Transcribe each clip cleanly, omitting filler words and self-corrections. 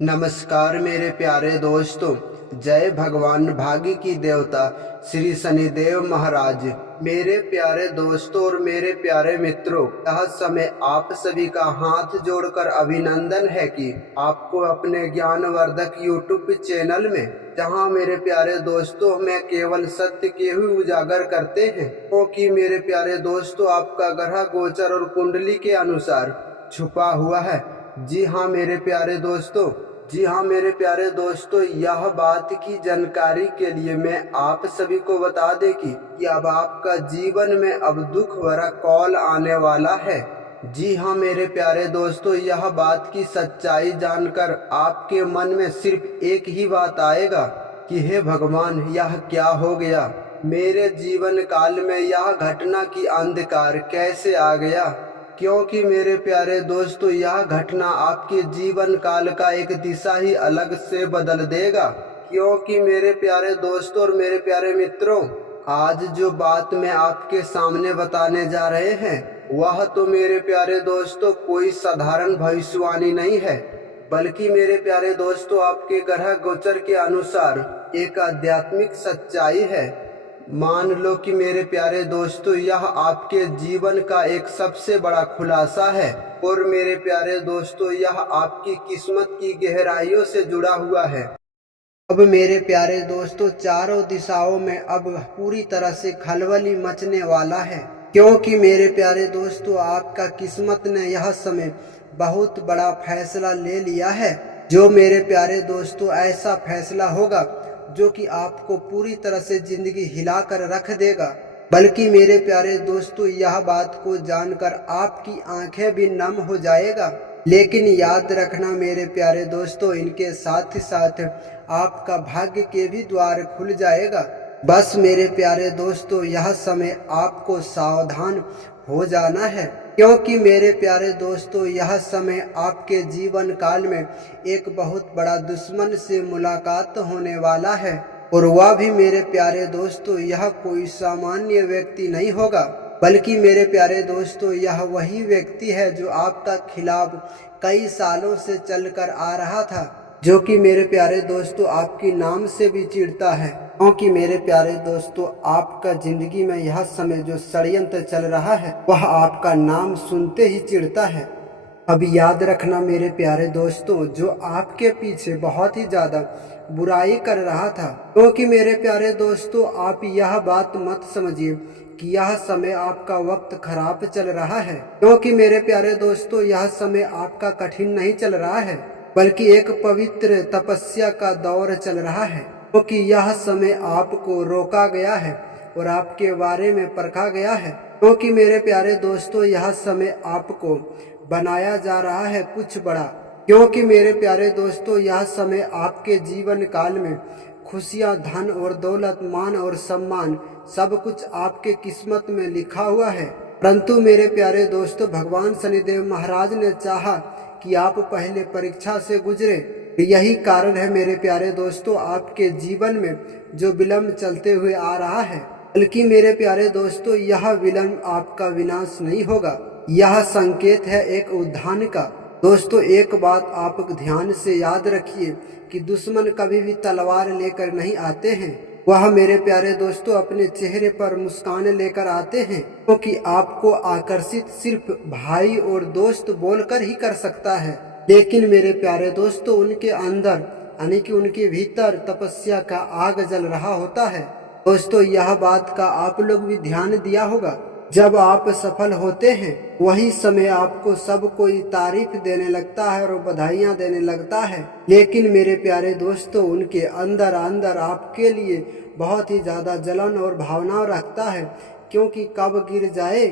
नमस्कार मेरे प्यारे दोस्तों। जय भगवान भाग्य की देवता श्री शनिदेव महाराज। मेरे प्यारे दोस्तों और मेरे प्यारे मित्रों, यह समय आप सभी का हाथ जोड़कर अभिनंदन है कि आपको अपने ज्ञानवर्धक यूट्यूब चैनल में, जहां मेरे प्यारे दोस्तों मैं केवल सत्य के ही उजागर करते हैं, क्योंकि मेरे प्यारे दोस्तों आपका ग्रह गोचर और कुंडली के अनुसार छुपा हुआ है। जी हाँ मेरे प्यारे दोस्तों, मेरे प्यारे दोस्तों, यह बात की जानकारी के लिए मैं आप सभी को बता दें कि अब आपका जीवन में अब दुख भरा कॉल आने वाला है। जी हाँ मेरे प्यारे दोस्तों, यह बात की सच्चाई जानकर आपके मन में सिर्फ एक ही बात आएगा कि हे भगवान, यह क्या हो गया? मेरे जीवन काल में यह घटना की अंधकार कैसे आ गया? क्योंकि मेरे प्यारे दोस्तों, यह घटना आपके जीवन काल का एक दिशा ही अलग से बदल देगा। क्योंकि मेरे प्यारे दोस्तों और मेरे प्यारे मित्रों, आज जो बात मैं आपके सामने बताने जा रहे हैं, वह तो मेरे प्यारे दोस्तों कोई साधारण भविष्यवाणी नहीं है, बल्कि मेरे प्यारे दोस्तों आपके ग्रह गोचर के अनुसार एक आध्यात्मिक सच्चाई है। मान लो कि मेरे प्यारे दोस्तों, यह आपके जीवन का एक सबसे बड़ा खुलासा है और मेरे प्यारे दोस्तों, यह आपकी किस्मत की गहराइयों से जुड़ा हुआ है। अब मेरे प्यारे दोस्तों, चारों दिशाओं में अब पूरी तरह से खलबली मचने वाला है, क्योंकि मेरे प्यारे दोस्तों आपका किस्मत ने यह समय बहुत बड़ा फैसला ले लिया है। जो मेरे प्यारे दोस्तों ऐसा फैसला होगा जो कि आपको पूरी तरह से जिंदगी हिलाकर रख देगा। बल्कि मेरे प्यारे दोस्तों, यह बात को जानकर आपकी आंखें भी नम हो जाएगा। लेकिन याद रखना मेरे प्यारे दोस्तों, इनके साथ ही साथ आपका भाग्य के भी द्वार खुल जाएगा। बस मेरे प्यारे दोस्तों, यह समय आपको सावधान हो जाना है, क्योंकि मेरे प्यारे दोस्तों यह समय आपके जीवन काल में एक बहुत बड़ा दुश्मन से मुलाकात होने वाला है। और वह भी मेरे प्यारे दोस्तों, यह कोई सामान्य व्यक्ति नहीं होगा, बल्कि मेरे प्यारे दोस्तों यह वही व्यक्ति है जो आपका खिलाफ कई सालों से चलकर आ रहा था, जो कि मेरे प्यारे दोस्तों आपकी नाम से भी चिढ़ता है। क्योंकि मेरे प्यारे दोस्तों आपका जिंदगी में यह समय जो षड्यंत्र चल रहा है, वह आपका नाम सुनते ही चिढ़ता है। अब याद रखना मेरे प्यारे दोस्तों, जो आपके पीछे बहुत ही ज्यादा बुराई कर रहा था, क्योंकि मेरे प्यारे दोस्तों आप यह बात मत समझिए कि यह समय आपका वक्त खराब चल रहा है, क्योंकि मेरे प्यारे दोस्तों यह समय आपका कठिन नहीं चल रहा है, बल्कि एक पवित्र तपस्या का दौर चल रहा है। क्योंकि यह समय आपको रोका गया है और आपके बारे में परखा गया है। क्योंकि मेरे प्यारे दोस्तों यह समय आपको बनाया जा रहा है कुछ बड़ा। क्योंकि मेरे प्यारे दोस्तों यह समय आपके जीवन काल में खुशियां, धन और दौलत, मान और सम्मान सब कुछ आपके किस्मत में लिखा हुआ है। परंतु मेरे प्यारे दोस्तों भगवान शनिदेव महाराज ने चाहा कि आप पहले परीक्षा से गुजरे। यही कारण है मेरे प्यारे दोस्तों आपके जीवन में जो विलंब चलते हुए आ रहा है, बल्कि मेरे प्यारे दोस्तों यह विलंब आपका विनाश नहीं होगा, यह संकेत है एक उद्धान का। दोस्तों एक बात आप ध्यान से याद रखिए कि दुश्मन कभी भी तलवार लेकर नहीं आते हैं, वह मेरे प्यारे दोस्तों अपने चेहरे पर मुस्कान लेकर आते हैं, क्योंकि आपको आकर्षित सिर्फ भाई और दोस्त बोलकर ही कर सकता है। लेकिन मेरे प्यारे दोस्तों उनके अंदर यानी कि उनके भीतर तपस्या का आग जल रहा होता है। दोस्तों यह बात का आप लोग भी ध्यान दिया होगा, जब आप सफल होते हैं वही समय आपको सब कोई तारीफ देने लगता है और बधाइयां देने लगता है। लेकिन मेरे प्यारे दोस्तों उनके अंदर अंदर आपके लिए बहुत ही ज्यादा जलन और भावना रखता है, क्योंकि कब गिर जाए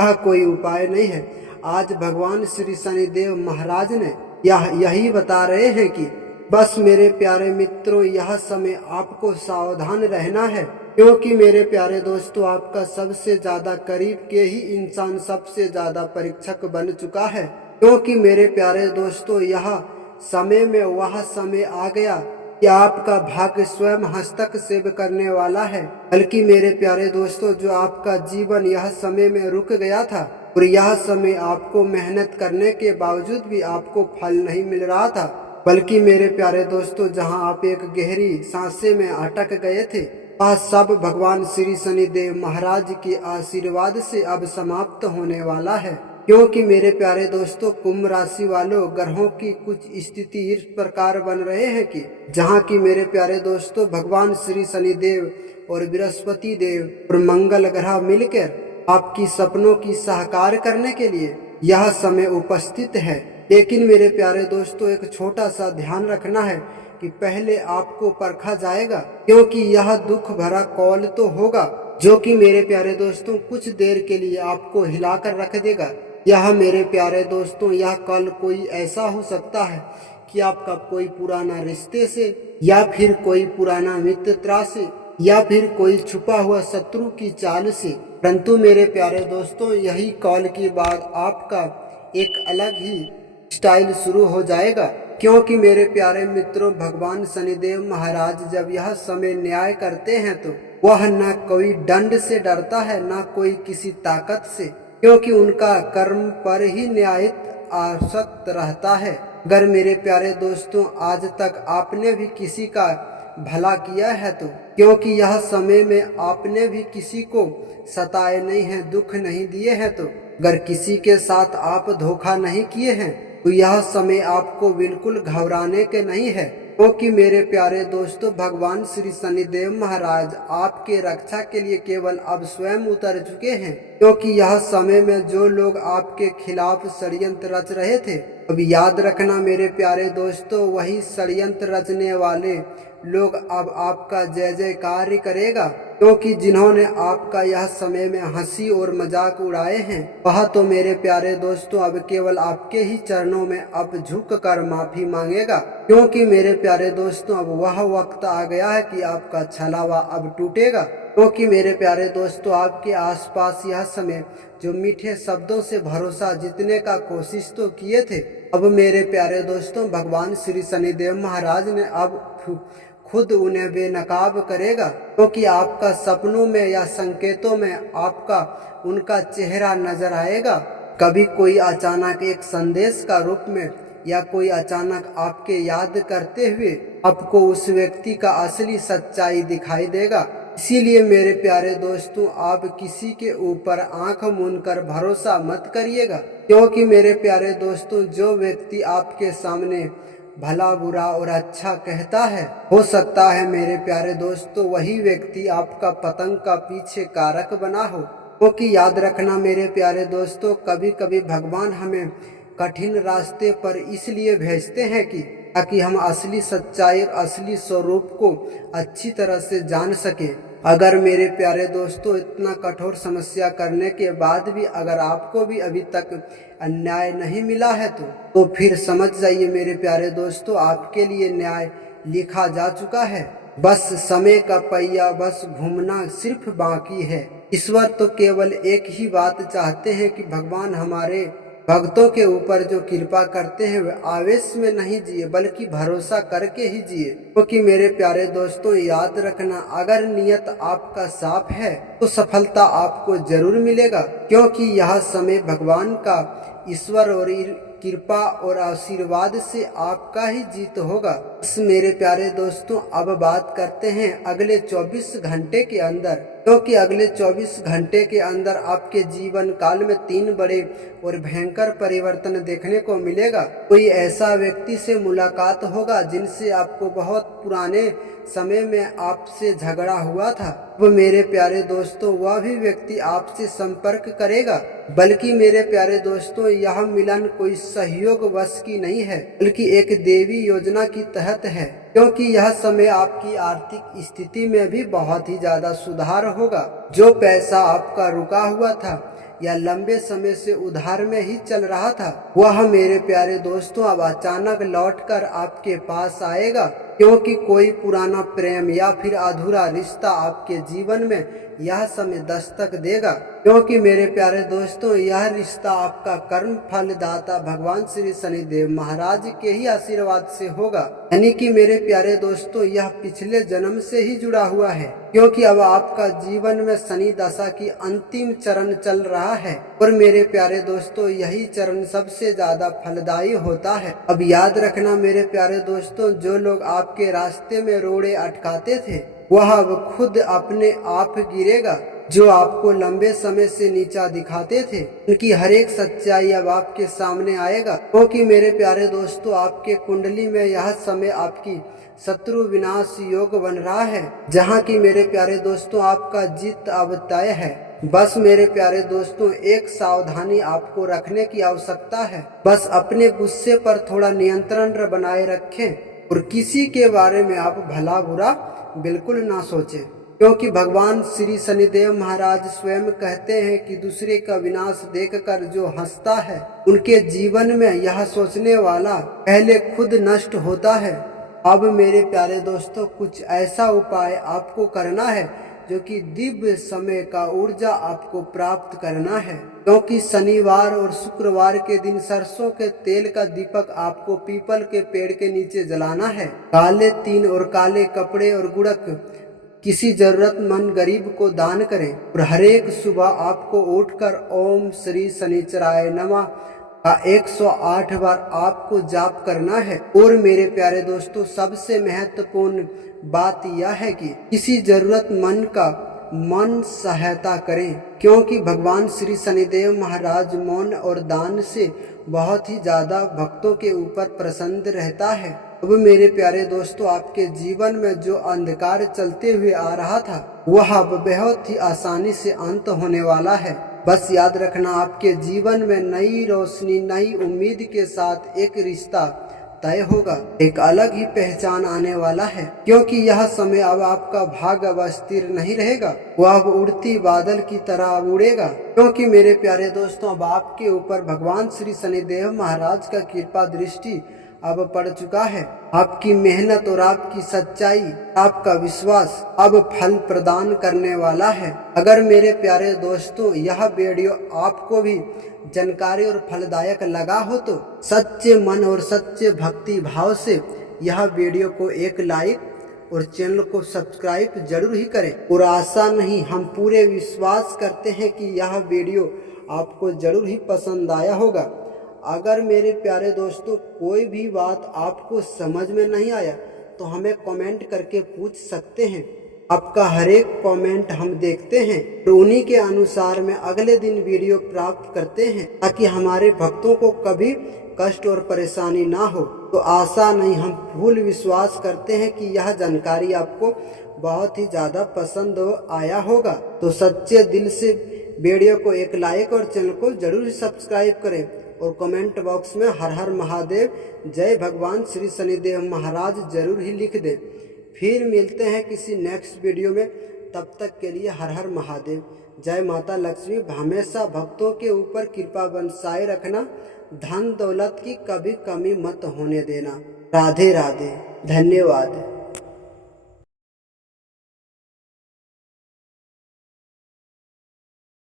यह कोई उपाय नहीं है। आज भगवान श्री शनिदेव महाराज ने यही बता रहे हैं कि बस मेरे प्यारे मित्रों यह समय आपको सावधान रहना है, क्योंकि मेरे प्यारे दोस्तों आपका सबसे ज्यादा करीब के ही इंसान सबसे ज्यादा परीक्षक बन चुका है। क्योंकि मेरे प्यारे दोस्तों यह समय में वह समय आ गया कि आपका भाग्य स्वयं हस्तक्षेप करने वाला है। बल्कि मेरे प्यारे दोस्तों जो आपका जीवन यह समय में रुक गया था और यह समय आपको मेहनत करने के बावजूद भी आपको फल नहीं मिल रहा था, बल्कि मेरे प्यारे दोस्तों, जहां आप एक गहरी सांसे में अटक गए थे, वह सब भगवान श्री शनिदेव महाराज के आशीर्वाद से अब समाप्त होने वाला है। क्योंकि मेरे प्यारे दोस्तों, कुंभ राशि वालों, ग्रहों की कुछ स्थिति इस प्रकार बन रहे हैं कि जहां की मेरे प्यारे दोस्तों भगवान श्री शनिदेव और बृहस्पति देव और मंगल ग्रह मिलकर आपकी सपनों की साकार करने के लिए यह समय उपस्थित है। लेकिन मेरे प्यारे दोस्तों, एक छोटा सा ध्यान रखना है कि पहले आपको परखा जाएगा, क्योंकि यह दुख भरा कॉल तो होगा जो कि मेरे प्यारे दोस्तों कुछ देर के लिए आपको हिलाकर रख देगा। यह मेरे प्यारे दोस्तों, यह कल कोई ऐसा हो सकता है कि आपका कोई पुराना रिश्ते से, या फिर कोई पुराना मित्रता से, या फिर कोई छुपा हुआ शत्रु की चाल से। परंतु मेरे प्यारे दोस्तों, यही कॉल के बाद आपका एक अलग ही स्टाइल शुरू हो जाएगा। क्योंकि मेरे प्यारे मित्रों, भगवान शनिदेव महाराज जब यह समय न्याय करते हैं तो वह न कोई दंड से डरता है, न कोई किसी ताकत से, क्योंकि उनका कर्म पर ही न्याय आसक्त रहता है। अगर मेरे प्यारे दोस्तों आज तक आपने भी किसी का भला किया है तो, क्योंकि यह समय में आपने भी किसी को सताए नहीं है, दुख नहीं दिए हैं तो, अगर किसी के साथ आप धोखा नहीं किए हैं तो यह समय आपको बिल्कुल घबराने के नहीं है। क्योंकि मेरे प्यारे दोस्तों, भगवान श्री शनिदेव महाराज आपके रक्षा के लिए केवल अब स्वयं उतर चुके हैं। क्योंकि यह समय में जो लोग आपके खिलाफ षड्यंत्र रच रहे थे, अब याद रखना मेरे प्यारे दोस्तों, वही षड्यंत्र रचने वाले लोग अब आपका जय जयकार करेगा। क्योंकि जिन्होंने आपका यह समय में हंसी और मजाक उड़ाए हैं, वह तो मेरे प्यारे दोस्तों अब केवल आपके ही चरणों में अब झुक कर माफी मांगेगा। क्योंकि मेरे प्यारे दोस्तों, अब वह वक्त आ गया है कि आपका छलावा अब टूटेगा। क्योंकि मेरे प्यारे दोस्तों, आपके आसपास यह समय जो मीठे शब्दों से भरोसा जीतने का कोशिश तो किए थे, अब मेरे प्यारे दोस्तों भगवान श्री शनिदेव महाराज ने अब खुद उन्हें बेनकाब करेगा। क्योंकि आपका सपनों में या संकेतों में आपका उनका चेहरा नजर आएगा। कभी कोई अचानक एक संदेश का रूप में, या कोई अचानक आपके याद करते हुए आपको उस व्यक्ति का असली सच्चाई दिखाई देगा। इसीलिए मेरे प्यारे दोस्तों, आप किसी के ऊपर आंख मूंदकर भरोसा मत करिएगा। क्योंकि मेरे प्यारे दोस्तों, जो व्यक्ति आपके सामने भला बुरा और अच्छा कहता है, हो सकता है मेरे प्यारे दोस्तों वही व्यक्ति आपका पतन का पीछे कारक बना हो। क्योंकि याद रखना मेरे प्यारे दोस्तों, कभी कभी भगवान हमें कठिन रास्ते पर इसलिए भेजते हैं कि ताकि हम असली सच्चाई और असली स्वरूप को अच्छी तरह से जान सके। अगर मेरे प्यारे दोस्तों इतना कठोर समस्या करने के बाद भी अगर आपको भी अभी तक अन्याय नहीं मिला है तो फिर समझ जाइए मेरे प्यारे दोस्तों, आपके लिए न्याय लिखा जा चुका है। बस समय का पहिया बस घूमना सिर्फ बाकी है। ईश्वर तो केवल एक ही बात चाहते हैं कि भगवान हमारे भक्तों के ऊपर जो कृपा करते हैं वे आवेश में नहीं जिए, बल्कि भरोसा करके ही जिए। क्योंकि मेरे प्यारे दोस्तों याद रखना, अगर नियत आपका साफ है तो सफलता आपको जरूर मिलेगा। क्योंकि यह समय भगवान का, ईश्वर और कृपा और आशीर्वाद से आपका ही जीत होगा। मेरे प्यारे दोस्तों अब बात करते हैं अगले 24 घंटे के अंदर। क्योंकि अगले 24 घंटे के अंदर आपके जीवन काल में 3 बड़े और भयंकर परिवर्तन देखने को मिलेगा। कोई ऐसा व्यक्ति से मुलाकात होगा जिनसे आपको बहुत पुराने समय में आपसे झगड़ा हुआ था, वो मेरे प्यारे दोस्तों वह भी व्यक्ति आपसे संपर्क करेगा। बल्कि मेरे प्यारे दोस्तों यह मिलन कोई सहयोग वश की नहीं है, बल्कि एक देवी योजना की तहत है। क्योंकि यह समय आपकी आर्थिक स्थिति में भी बहुत ही ज्यादा सुधार होगा। जो पैसा आपका रुका हुआ था या लंबे समय से उधार में ही चल रहा था, वह मेरे प्यारे दोस्तों अब अचानक लौटकर आपके पास आएगा। क्योंकि कोई पुराना प्रेम या फिर अधूरा रिश्ता आपके जीवन में यह समय दस्तक देगा। क्योंकि मेरे प्यारे दोस्तों, यह रिश्ता आपका कर्म फलदाता भगवान श्री शनिदेव महाराज के ही आशीर्वाद से होगा। यानी कि मेरे प्यारे दोस्तों, यह पिछले जन्म से ही जुड़ा हुआ है, क्योंकि अब आपका जीवन में शनि दशा की अंतिम चरण चल रहा है और मेरे प्यारे दोस्तों, यही चरण सबसे ज्यादा फलदायी होता है। अब याद रखना मेरे प्यारे दोस्तों, जो लोग आपके रास्ते में रोड़े अटकाते थे वह अब खुद अपने आप गिरेगा। जो आपको लंबे समय से नीचा दिखाते थे उनकी हर एक सच्चाई अब आपके सामने आएगा। क्योंकि मेरे प्यारे दोस्तों, आपके कुंडली में यह समय आपकी शत्रु विनाश योग बन रहा है, जहाँ की मेरे प्यारे दोस्तों आपका जीत अब तय है। बस मेरे प्यारे दोस्तों, एक सावधानी आपको रखने की आवश्यकता है। बस अपने गुस्से पर थोड़ा नियंत्रण बनाए रखें और किसी के बारे में आप भला बुरा बिल्कुल ना सोचें, क्योंकि भगवान श्री शनिदेव महाराज स्वयं कहते हैं कि दूसरे का विनाश देखकर जो हंसता है उनके जीवन में यह सोचने वाला पहले खुद नष्ट होता है। अब मेरे प्यारे दोस्तों, कुछ ऐसा उपाय आपको करना है जो कि दिव्य समय का ऊर्जा आपको प्राप्त करना है। क्योंकि शनिवार और शुक्रवार के दिन सरसों के तेल का दीपक आपको पीपल के पेड़ के नीचे जलाना है। काले तिल और काले कपड़े और गुड़क किसी जरूरतमंद गरीब को दान करें और हर एक सुबह आपको उठकर ओम श्री शनिचराय नमः का 108 बार आपको जाप करना है। और मेरे प्यारे दोस्तों, सबसे महत्वपूर्ण बात यह है कि किसी जरूरतमंद का मन सहायता करें, क्योंकि भगवान श्री शनिदेव महाराज मौन और दान से बहुत ही ज्यादा भक्तों के ऊपर प्रसन्न रहता है। अब मेरे प्यारे दोस्तों, आपके जीवन में जो अंधकार चलते हुए आ रहा था वह अब बहुत ही आसानी से अंत होने वाला है। बस याद रखना, आपके जीवन में नई रोशनी, नई उम्मीद के साथ एक रिश्ता तय होगा, एक अलग ही पहचान आने वाला है। क्योंकि यह समय अब आपका भाग अब स्थिर नहीं रहेगा, वह अब उड़ती बादल की तरह उड़ेगा। क्योंकि मेरे प्यारे दोस्तों, अब आपके ऊपर भगवान श्री शनिदेव महाराज का कृपा दृष्टि अब पड़ चुका है। आपकी मेहनत और आपकी सच्चाई, आपका विश्वास अब फल प्रदान करने वाला है। अगर मेरे प्यारे दोस्तों यह वीडियो आपको भी जानकारी और फलदायक लगा हो तो सच्चे मन और सच्चे भक्ति भाव से यह वीडियो को एक लाइक और चैनल को सब्सक्राइब जरूर ही करें। और आशा नहीं, हम पूरे विश्वास करते हैं कि यह वीडियो आपको जरूर ही पसंद आया होगा। अगर मेरे प्यारे दोस्तों कोई भी बात आपको समझ में नहीं आया तो हमें कमेंट करके पूछ सकते हैं। आपका हर एक कमेंट हम देखते हैं और उन्हीं के अनुसार में अगले दिन वीडियो प्राप्त करते हैं, ताकि हमारे भक्तों को कभी कष्ट और परेशानी ना हो। तो आशा नहीं, हम फुल विश्वास करते हैं कि यह जानकारी आपको बहुत ही ज्यादा पसंद आया होगा। तो सच्चे दिल से वीडियो को एक लाइक और चैनल को जरूर सब्सक्राइब करें और कमेंट बॉक्स में हर हर महादेव, जय भगवान श्री शनिदेव महाराज जरूर ही लिख दें। फिर मिलते हैं किसी नेक्स्ट वीडियो में, तब तक के लिए हर हर महादेव। जय माता लक्ष्मी हमेशा भक्तों के ऊपर कृपा बरसाए रखना, धन दौलत की कभी कमी मत होने देना। राधे राधे, धन्यवाद।